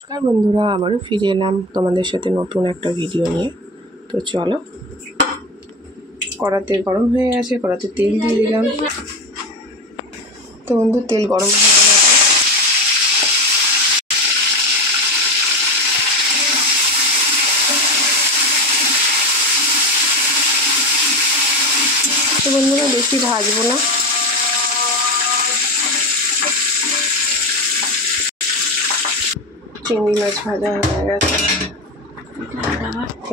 নমস্কার বন্ধুরা, আবারও ফিরে এলাম তোমাদের সাথে নতুন একটা ভিডিও নিয়ে। তো চলো, কড়াতে গরম হয়ে গেছে, কড়াতে তেল দিয়ে দিলাম। তো বন্ধু, তেল গরম হয়ে গেছে। তো বন্ধুরা, বেশি ভাজবো না, চিংড়ি মাছ ভাজা হয়ে গেছে।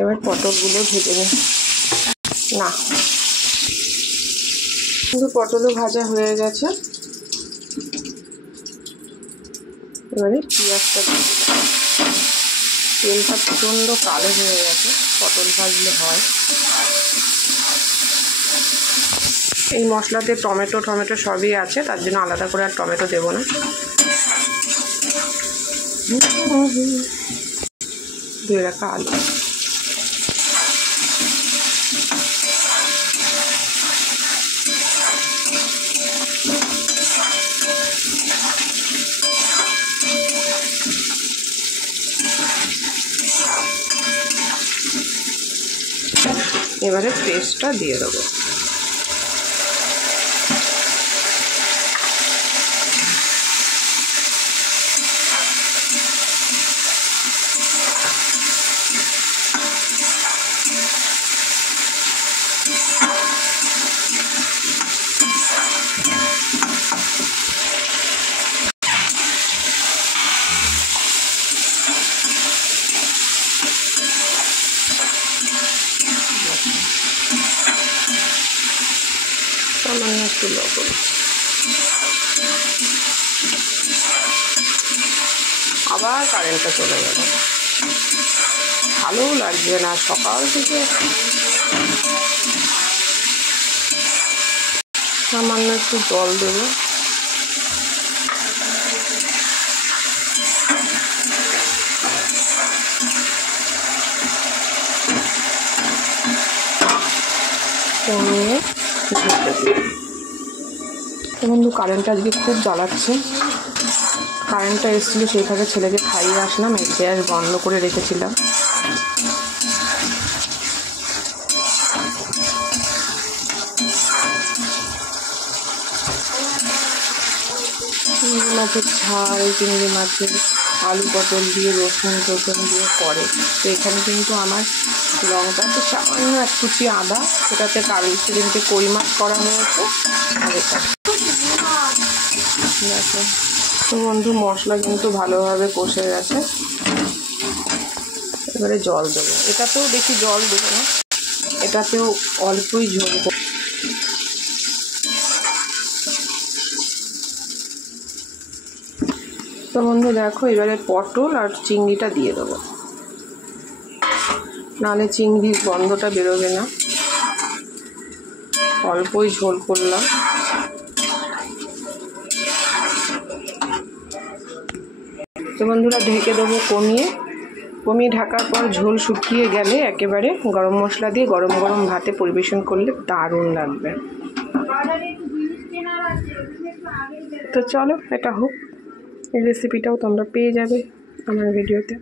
এবার পটলগুলো ভেজে নিই। না, কিন্তু পটলও ভাজা হয়ে গেছে। এবারে পেঁয়াজটা দিই। তেলটা প্রচণ্ড কালো হয়ে গেছে, পটল ভাজলে হয়। এই মশলাতে টমেটো সবই আছে, তার জন্য আলাদা করে আর টমেটো দেবো না। ধুয়ে রাখা আলু, এবারে পেস্টটা দিয়ে দেবো। সামান্য একটু লবণ, আবার কারেন্টটা চলে গেল। ভালোও লাগবে না, সকাল থেকে। সামান্য একটু জল দেবো। বন্ধু, কারেন্টটা আজকে খুব জ্বালাচ্ছে। কারেন্টটা এসেছিল, সেইভাবে ছেলেকে খাইয়ে আসলাম, গ্যাস বন্ধ করে রেখেছিলাম। চিংড়ি মাছের ঝাল, চিংড়ি মাছের আলু পটল দিয়ে রসুন দিয়ে করে। তো এখানে কিন্তু আমার লঙ্কাতে সামান্য এক কুচি আদা, সেটাতে সেদিনকে কই মাছ করা হয়েছে। আর এটা দেখো। তো বন্ধু, মশলা কিন্তু ভালোভাবে কষে গেছে। এবারে জল দেবো। এটাতেও বেশি জল দেবো না, এটাতেও অল্পই ঝোল। তো বন্ধু দেখো, এবারে পটল আর চিংড়িটা দিয়ে দেবো, নাহলে চিংড়ির গন্ধটা বেরোবে না। অল্পই ঝোল করলাম। তো বন্ধুরা, ঢেকে দেবো কমিয়ে ঢাকার পর ঝোল শুকিয়ে গেলে একেবারে গরম মশলা দিয়ে গরম গরম ভাতে পরিবেশন করলে দারুণ লাগবে। তো চলো, এটা হোক। এই রেসিপিটাও তোমরা পেয়ে যাবে আমার ভিডিওতে।